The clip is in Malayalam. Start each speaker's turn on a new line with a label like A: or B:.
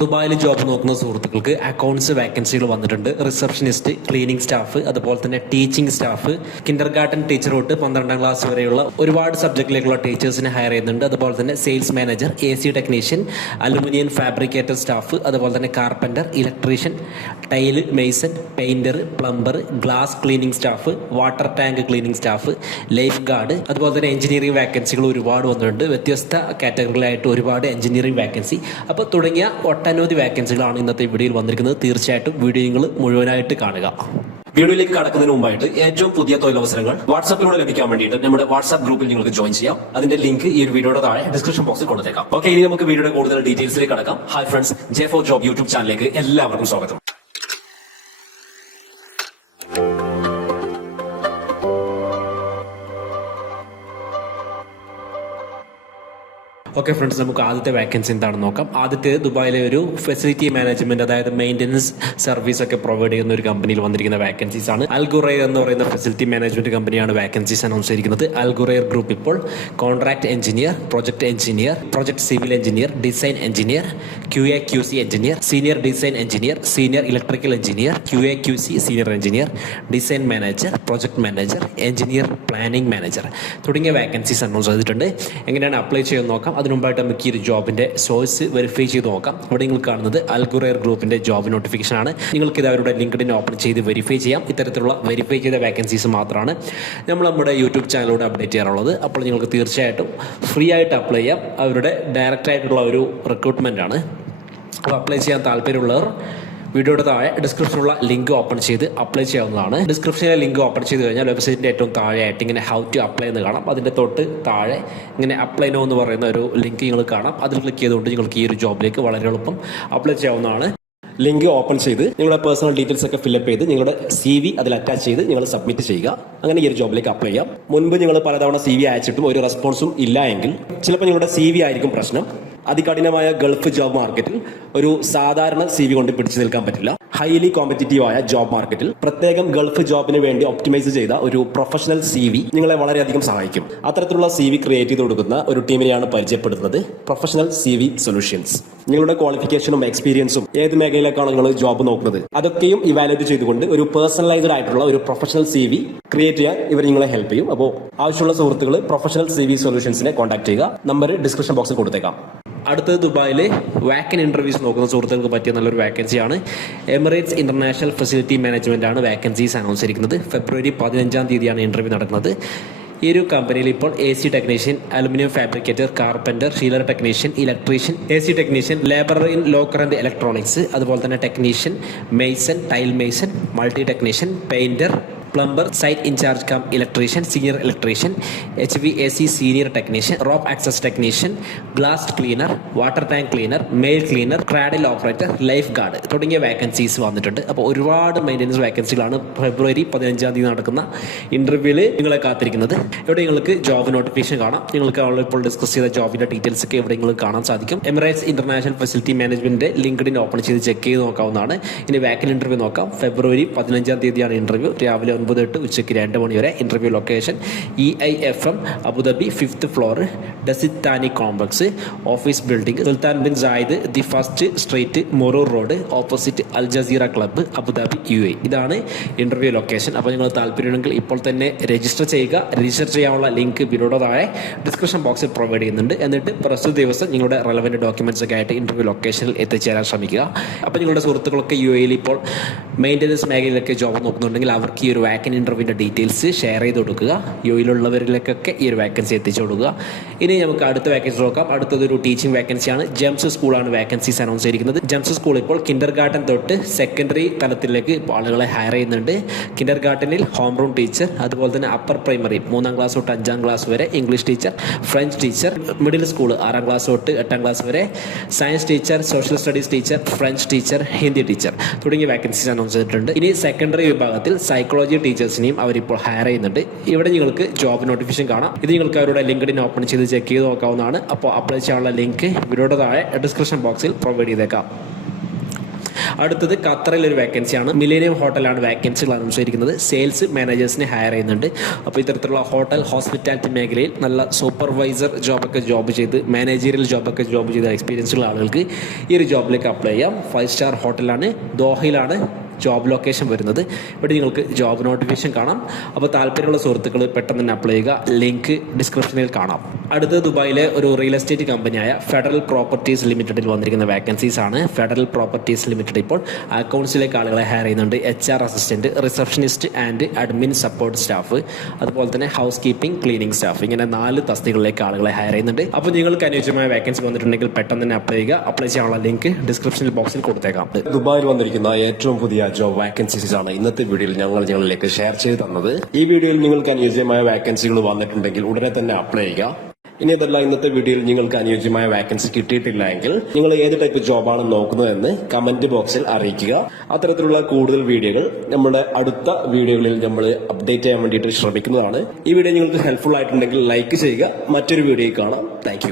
A: ദുബായിൽ ജോബ് നോക്കുന്ന സുഹൃത്തുക്കൾക്ക് അക്കൗണ്ട്സ് വാക്കൻസികൾ വന്നിട്ടുണ്ട്. റിസപ്ഷനിസ്റ്റ് ക്ലീനിങ് സ്റ്റാഫ് അതുപോലെ തന്നെ teaching staff kindergarten teacher തൊട്ട് പന്ത്രണ്ടാം ക്ലാസ് വരെയുള്ള ഒരുപാട് സബ്ജക്റ്റിലേക്കുള്ള ടീച്ചേഴ്സിനെ ഹയർ ചെയ്യുന്നുണ്ട്. അതുപോലെ തന്നെ sales manager A C technician aluminium fabricator staff അതുപോലെ തന്നെ carpenter electrician tile mason painter plumber glass cleaning staff water tank cleaning staff lifeguard അതുപോലെ തന്നെ എഞ്ചിനീയറിംഗ് വാക്കൻസികൾ ഒരുപാട് വന്നിട്ടുണ്ട്. വ്യത്യസ്ത കാറ്റഗറികളായിട്ട് ഒരുപാട് എഞ്ചിനീയറിംഗ് വാക്കൻസി അപ്പോൾ തുടങ്ങിയ ഒട്ടനവധി വാക്കൻസികളാണ് ഇന്നത്തെ വീഡിയോയിൽ വന്നിരിക്കുന്നത്. തീർച്ചയായിട്ടും വീഡിയോ നിങ്ങൾ മുഴുവനായിട്ട് കാണുക. വീഡിയോയിലേക്ക് കടക്കുന്നതിന് മുമ്പായിട്ട് ഏറ്റവും പുതിയ തൊഴിലവസരങ്ങൾ വാട്സാപ്പിലൂടെ ലഭിക്കാൻ വേണ്ടിയിട്ട് നമ്മുടെ വാട്സാപ്പ് ഗ്രൂപ്പിൽ നിങ്ങൾക്ക് ജോയിൻ ചെയ്യാം. അതിന്റെ ലിങ്ക് ഈ ഒരു വീഡിയോയുടെ താഴെ ഡിസ്ക്രിപ്ഷൻ ബോക്സിൽ കൊടുത്തേക്കാം ഓക്കെ ഇനി നമുക്ക് വീഡിയോയുടെ കൂടുതൽ ഡീറ്റെയിൽസിലേക്ക് കടക്കാം. Hi friends J for job YouTube ചാനലിലേക്ക് എല്ലാവർക്കും സ്വാഗതം. ഓക്കെ ഫ്രണ്ട്സ് നമുക്ക് ആദ്യത്തെ വാക്കൻസി എന്താണെന്ന് നോക്കാം. ആദ്യത്തെ ദുബായിലെ ഒരു ഫെസിലിറ്റി മാനേജ്മെന്റ് അതായത് മെയിന്റനൻസ് സർവീസ് ഒക്കെ പ്രൊവൈഡ് ചെയ്യുന്ന ഒരു കമ്പനിയിൽ വന്നിരിക്കുന്ന വാക്കൻസീസ് ആണ്. അൽഗുറയർ എന്ന് പറയുന്ന ഫെസിലിറ്റി മാനേജ്മെന്റ് കമ്പനിയാണ് വാക്കൻസീസ് അനൗൺസ് ചെയ്തിരിക്കുന്നത്. അൽഗുറയർ ഗ്രൂപ്പ് ഇപ്പോൾ contract engineer project engineer project civil engineer design engineer Q A Q C engineer senior design engineer senior electrical engineer Q A Q C senior engineer design manager project manager engineer planning manager തുടങ്ങിയ വാക്കൻസീസ് അനൗൺസ് ചെയ്തിട്ടുണ്ട്. എങ്ങനെയാണ് അപ്ലൈ ചെയ്യുന്നത് നോക്കാം. അതിനു മുമ്പായിട്ട് നമുക്ക് ഈ ഒരു ജോബിന്റെ സോഴ്സ് വെരിഫൈ ചെയ്ത് നോക്കാം. ഇവിടെ നിങ്ങൾ കാണുന്നത് അൽഗുറയർ ഗ്രൂപ്പിന്റെ ജോബ് നോട്ടിഫിക്കേഷൻ ആണ്. നിങ്ങൾക്ക് ഇത് അവരുടെ ലിങ്ക്ഡിൻ ഓപ്പൺ ചെയ്ത് വെരിഫൈ ചെയ്യാം. ഇത്തരത്തിലുള്ള വെരിഫൈ ചെയ്ത വേക്കൻസീസ് മാത്രമാണ് നമ്മൾ നമ്മുടെ യൂട്യൂബ് ചാനലിലൂടെ അപ്ഡേറ്റ് ചെയ്യാറുള്ളത്. അപ്പോൾ നിങ്ങൾക്ക് തീർച്ചയായിട്ടും ഫ്രീ ആയിട്ട് അപ്ലൈ ചെയ്യാം. അവരുടെ ഡയറക്റ്റ് ആയിട്ടുള്ള ഒരു റിക്രൂട്ട്മെന്റ് ആണ്. അപ്പോൾ അപ്ലൈ ചെയ്യാൻ താല്പര്യമുള്ളവർ വീഡിയോയുടെ താഴെ ഡിസ്ക്രിപ്ഷനിലുള്ള ലിങ്ക് ഓപ്പൺ ചെയ്ത് അപ്ലൈ ചെയ്യാവുന്നതാണ്. ഡിസ്ക്രിപ്ഷനിലെ ലിങ്ക് ഓപ്പൺ ചെയ്ത് കഴിഞ്ഞാൽ വെബ്സൈറ്റിന്റെ ഏറ്റവും താഴെയായിട്ട് ഇങ്ങനെ ഹൗ ടു അപ്ലൈ എന്ന് കാണാം. അതിന്റെ തൊട്ട് താഴെ ഇങ്ങനെ അപ്ലൈ നോ എന്ന് പറയുന്ന ഒരു ലിങ്ക് നിങ്ങൾ കാണാം. അതിൽ ക്ലിക്ക് ചെയ്തുകൊണ്ട് നിങ്ങൾക്ക് ഈ ഒരു ജോബിലേക്ക് വളരെ എളുപ്പം അപ്ലൈ ചെയ്യാവുന്നതാണ്. ലിങ്ക് ഓപ്പൺ ചെയ്ത് നിങ്ങളുടെ പേഴ്സണൽ ഡീറ്റെയിൽസ് ഒക്കെ ഫില്ലപ്പ് ചെയ്ത് നിങ്ങളുടെ സി വി അതിൽ അറ്റാച്ച് ചെയ്ത് നിങ്ങൾ സബ്മിറ്റ് ചെയ്യുക. അങ്ങനെ ഈ ഒരു ജോബിലേക്ക് അപ്ലൈ ചെയ്യാം. മുൻപ് നിങ്ങൾ പലതവണ സി വി അയച്ചിട്ടും ഒരു റെസ്പോൺസും ഇല്ല എങ്കിൽ ചിലപ്പോൾ നിങ്ങളുടെ സി വി ആയിരിക്കും പ്രശ്നം. അതികഠിനമായ ഗൾഫ് ജോബ് മാർക്കറ്റിൽ ഒരു സാധാരണ സി വി കൊണ്ട് പിടിച്ചു നിൽക്കാൻ പറ്റില്ല. ഹൈലി കോമ്പറ്റീറ്റീവ് ആയ ജോബ് മാർക്കറ്റിൽ പ്രത്യേകം ഗൾഫ് ജോബിന് വേണ്ടി ഒപ്റ്റിമൈസ് ചെയ്ത ഒരു പ്രൊഫഷണൽ സി വി നിങ്ങളെ വളരെയധികം സഹായിക്കും. അത്തരത്തിലുള്ള സി വി ക്രിയേറ്റ് ചെയ്ത് കൊടുക്കുന്ന ഒരു ടീമിനെയാണ് പരിചയപ്പെടുത്തുന്നത്. പ്രൊഫഷണൽ സി വി സൊല്യൂഷൻസ് നിങ്ങളുടെ ക്വാളിഫിക്കേഷനും എക്സ്പീരിയൻസും ഏത് മേഖലയിലേക്കാണ് നിങ്ങൾ ജോബ് നോക്കുന്നത്? അതൊക്കെയും ഇവാലുവേറ്റ് ചെയ്തുകൊണ്ട് ഒരു പേഴ്സണലൈസ്ഡ് ആയിട്ടുള്ള ഒരു പ്രൊഫഷണൽ സി വി ക്രിയേറ്റ് ചെയ്യാൻ ഇവർ നിങ്ങളെ ഹെൽപ്പ് ചെയ്യും. അപ്പോൾ ആവശ്യമുള്ള സുഹൃത്തുക്കൾ പ്രൊഫഷണൽ സി വി സൊല്യൂഷൻസിനെ കോൺടാക്ട് ചെയ്യുക. നമ്പർ ഡിസ്ക്രിപ്ഷൻ ബോക്സിൽ കൊടുത്തേക്കാം. അടുത്തത് ദുബായിലെ വാക്കൻ ഇന്റർവ്യൂസ് നോക്കുന്ന സുഹൃത്തുക്കൾക്ക് പറ്റിയ നല്ലൊരു വാക്കൻസിയാണ് എമിറേറ്റ്സ് ഇന്റർനാഷണൽ ഫെസിലിറ്റി മാനേജ്മെന്റ് ആണ് വാക്കൻസീസ് അനൗൺസ് ചെയ്തിരിക്കുന്നത്. ഫെബ്രുവരി പതിനഞ്ചാം തീയതിയാണ് ഇന്റർവ്യൂ നടക്കുന്നത്. ഈ ഒരു കമ്പനിയിൽ ഇപ്പോൾ A C technician aluminium fabricator carpenter sealer technician electrician A C technician labour in locker and electronics അതുപോലെ തന്നെ technician mason tile mason multi technician painter plumber site incharge cum electrician senior electrician H V A C senior technician rope access technician glass cleaner water tank cleaner male cleaner cradle operator lifeguard തുടങ്ങിയ വേക്കൻസീസ് വന്നിട്ടുണ്ട്. അപ്പോൾ ഒരുപാട് മെയിന്റനൻസ് വേക്കൻസികളാണ് ഫെബ്രുവരി പതിനഞ്ചാം തീയതി നടക്കുന്ന ഇന്റർവ്യൂവിൽ നിങ്ങളെ കാത്തിരിക്കുന്നത്. ഇവിടെ നിങ്ങൾക്ക് ജോബ് നോട്ടിഫിക്കേഷൻ കാണാം. നിങ്ങൾക്ക് ഇപ്പോൾ ഡിസ്കസ് ചെയ്ത ജോബിന്റെ ഡീറ്റെയിൽസ് ഒക്കെ ഇവിടെ നിങ്ങൾക്ക് കാണാൻ സാധിക്കും. എമിറേറ്റ്സ് ഇന്റർനാഷണൽ ഫെസിലിറ്റി മാനേജ്മെന്റിന്റെ ലിങ്ക്ഡിൻ ഓപ്പൺ ചെയ്ത് ചെക്ക് ചെയ്ത് നോക്കാവുന്നതാണ്. ഇനി വാക്കൻ ഇന്റർവ്യൂ നോക്കാം. ഫെബ്രുവരി പതിനഞ്ചാം തീയതിയാണ് ഇന്റർവ്യൂ രാവിലെ ഒൻപത് എട്ട് ഉച്ചയ്ക്ക് രണ്ട് മണി വരെ interview location E I F M Abu Dhabi fifth floor Dusit Thani complex office building Sultan bin Zayed the first street Muroor road opposite Al Jazira club Abu Dhabi U A ഇതാണ് ഇന്റർവ്യൂ ലൊക്കേഷൻ അപ്പോൾ നിങ്ങൾ താല്പര്യമുണ്ടെങ്കിൽ ഇപ്പോൾ തന്നെ രജിസ്റ്റർ ചെയ്യുക. രജിസ്റ്റർ ചെയ്യാനുള്ള ലിങ്ക് ബിലോടതായ ഡിസ്ക്രിപ്ഷൻ ബോക്സിൽ പ്രൊവൈഡ് ചെയ്യുന്നുണ്ട്. എന്നിട്ട് പ്രസ്തുത ദിവസം നിങ്ങളുടെ റെലവന്റ് ഡോക്യുമെന്റ്സ് ഒക്കെ ആയിട്ട് ഇന്റർവ്യൂ ലൊക്കേഷനിൽ എത്തിച്ചേരാൻ ശ്രമിക്കുക. അപ്പോൾ നിങ്ങളുടെ സുഹൃത്തുക്കളൊക്കെ യു എയിൽ ഇപ്പോൾ മെയിന്റനൻസ് മേഖലയിലൊക്കെ ജോബ് നോക്കുന്നുണ്ടെങ്കിൽ അവർക്ക് ഈ ഒരു വാക്കൻ ഇന്റർവ്യൂവിന്റെ ഡീറ്റെയിൽസ് ഷെയർ ചെയ്ത് കൊടുക്കുക. യോയിലുള്ളവരിലേക്കൊക്കെ ഈ ഒരു വാക്കൻസി എത്തിച്ചു കൊടുക്കുക. ഇനി നമുക്ക് അടുത്ത വാക്കൻസി നോക്കാം. അടുത്തതൊരു ടീച്ചിങ് വാക്കൻസിയാണ് ജംസ് സ്കൂളാണ് വാക്കൻസീസ് അനൗൺസ് ചെയ്തിരിക്കുന്നത്. ജംസ് സ്കൂൾ ഇപ്പോൾ കിൻഡർ ഗാർഡൻ തൊട്ട് സെക്കൻഡറി തലത്തിലേക്ക് ആളുകളെ ഹയർ ചെയ്യുന്നുണ്ട്. കിൻഡർ ഗാർഡനിൽ ഹോം റൂം ടീച്ചർ അതുപോലെ തന്നെ അപ്പർ പ്രൈമറി മൂന്നാം ക്ലാസ് തൊട്ട് അഞ്ചാം ക്ലാസ് വരെ English teacher French teacher middle school ആറാം ക്ലാസ് തൊട്ട് എട്ടാം ക്ലാസ് വരെ science teacher social studies teacher French teacher Hindi teacher തുടങ്ങിയ വാക്കൻസീസ് അനൗൺസ് ചെയ്തിട്ടുണ്ട്. ഇനി സെക്കൻഡറി വിഭാഗത്തിൽ സൈക്കോളജി ടീച്ചേഴ്സിനെയും അവരിപ്പോൾ ഹയർ ചെയ്യുന്നുണ്ട്. ഇവിടെ നിങ്ങൾക്ക് ജോബ് നോട്ടിഫിക്കേഷൻ കാണാം. ഇത് നിങ്ങൾക്ക് അവരുടെ ലിങ്ക്ഡിൻ ഓപ്പൺ ചെയ്ത് ചെക്ക് ചെയ്ത് നോക്കാവുന്നതാണ്. അപ്പോൾ അപ്ലൈ ചെയ്യാനുള്ള ലിങ്ക് വീഡിയോയുടെ താഴെ ഡിസ്ക്രിപ്ഷൻ ബോക്സിൽ പ്രൊവൈഡ് ചെയ്തേക്കാം. അടുത്തത് ഖത്തറിൽ ഒരു വേക്കൻസിയാണ് മിലേനിയം ഹോട്ടലാണ് വേക്കൻസികൾ അനൗൺസ് ചെയ്തിരിക്കുന്നത് സെയിൽസ് മാനേജേഴ്സിനെ ഹയർ ചെയ്യുന്നുണ്ട്. അപ്പോൾ ഇത്തരത്തിലുള്ള ഹോട്ടൽ ഹോസ്പിറ്റാലിറ്റി മേഖലയിൽ നല്ല സൂപ്പർവൈസർ ജോബൊക്കെ ജോബ് ചെയ്ത് മാനേജറിയൽ ജോബൊക്കെ ജോബ് ചെയ്ത എക്സ്പീരിയൻസുള്ള ആളുകൾക്ക് ഈ ഒരു ജോബിലേക്ക് അപ്ലൈ ചെയ്യാം. ഫൈവ് സ്റ്റാർ ഹോട്ടലാണ് ദോഹയിലാണ്. ജോബ് ലൊക്കേഷൻ വരുന്നത്. ഇവിടെ നിങ്ങൾക്ക് ജോബ് നോട്ടിഫിക്കേഷൻ കാണാം. അപ്പോൾ താല്പര്യമുള്ള സുഹൃത്തുക്കൾ പെട്ടെന്ന് തന്നെ അപ്ലൈ ചെയ്യുക. ലിങ്ക് ഡിസ്ക്രിപ്ഷനിൽ കാണാം. അടുത്ത ദുബായിലെ ഒരു റിയൽ എസ്റ്റേറ്റ് കമ്പനിയായ ഫെഡറൽ പ്രോപ്പർട്ടീസ് ലിമിറ്റഡിൽ വന്നിരിക്കുന്ന വേക്കൻസീസ് ആണ്. ഫെഡറൽ പ്രോപ്പർട്ടീസ് ലിമിറ്റഡ് ഇപ്പോൾ അക്കൗണ്ട്സിലേക്ക് ആളുകളെ ഹയർ ചെയ്യുന്നുണ്ട്. H R assistant receptionist and admin support staff അതുപോലെ തന്നെ ഹൗസ് കീപ്പിംഗ് ക്ലീനിങ് സ്റ്റാഫ് ഇങ്ങനെ നാല് തസ്തികളിലേക്ക് ആളുകളെ ഹയർ ചെയ്യുന്നുണ്ട്. അപ്പോൾ നിങ്ങൾക്ക് അനുയോജ്യമായ വേക്കൻസി വന്നിട്ടുണ്ടെങ്കിൽ പെട്ടെന്ന് തന്നെ അപ്ലൈ ചെയ്യുക. അപ്ലൈ ചെയ്യാനുള്ള ലിങ്ക് ഡിസ്ക്രിപ്ഷൻ ബോക്സിൽ കൊടുത്തേക്കാം.
B: ദുബായിൽ വന്നിരിക്കുന്ന ഏറ്റവും പുതിയ ജോബ് വാക്കൻസീസ് ആണ്. ഇന്നത്തെ വീഡിയോയിൽ ഞങ്ങൾ നിങ്ങളിലേക്ക് ഷെയർ ചെയ്ത് തന്നത്. ഈ വീഡിയോയിൽ നിങ്ങൾക്ക് അനുയോജ്യമായ വാക്കൻസികൾ വന്നിട്ടുണ്ടെങ്കിൽ ഉടനെ തന്നെ അപ്ലൈ ചെയ്യുക. ഇനി അതല്ല ഇന്നത്തെ വീഡിയോയിൽ നിങ്ങൾക്ക് അനുയോജ്യമായ വാക്കൻസി കിട്ടിയിട്ടില്ല എങ്കിൽ നിങ്ങൾ ഏത് ടൈപ്പ് ജോബാണ് നോക്കുന്നതെന്ന് കമന്റ് ബോക്സിൽ അറിയിക്കുക. അത്തരത്തിലുള്ള കൂടുതൽ വീഡിയോകൾ നമ്മുടെ അടുത്ത വീഡിയോകളിൽ നമ്മൾ അപ്ഡേറ്റ് ചെയ്യാൻ വേണ്ടിയിട്ട് ശ്രമിക്കുന്നതാണ്. ഈ വീഡിയോ നിങ്ങൾക്ക് ഹെൽപ്ഫുൾ ആയിട്ടുണ്ടെങ്കിൽ ലൈക്ക് ചെയ്യുക. മറ്റൊരു വീഡിയോ കാണാം. താങ്ക്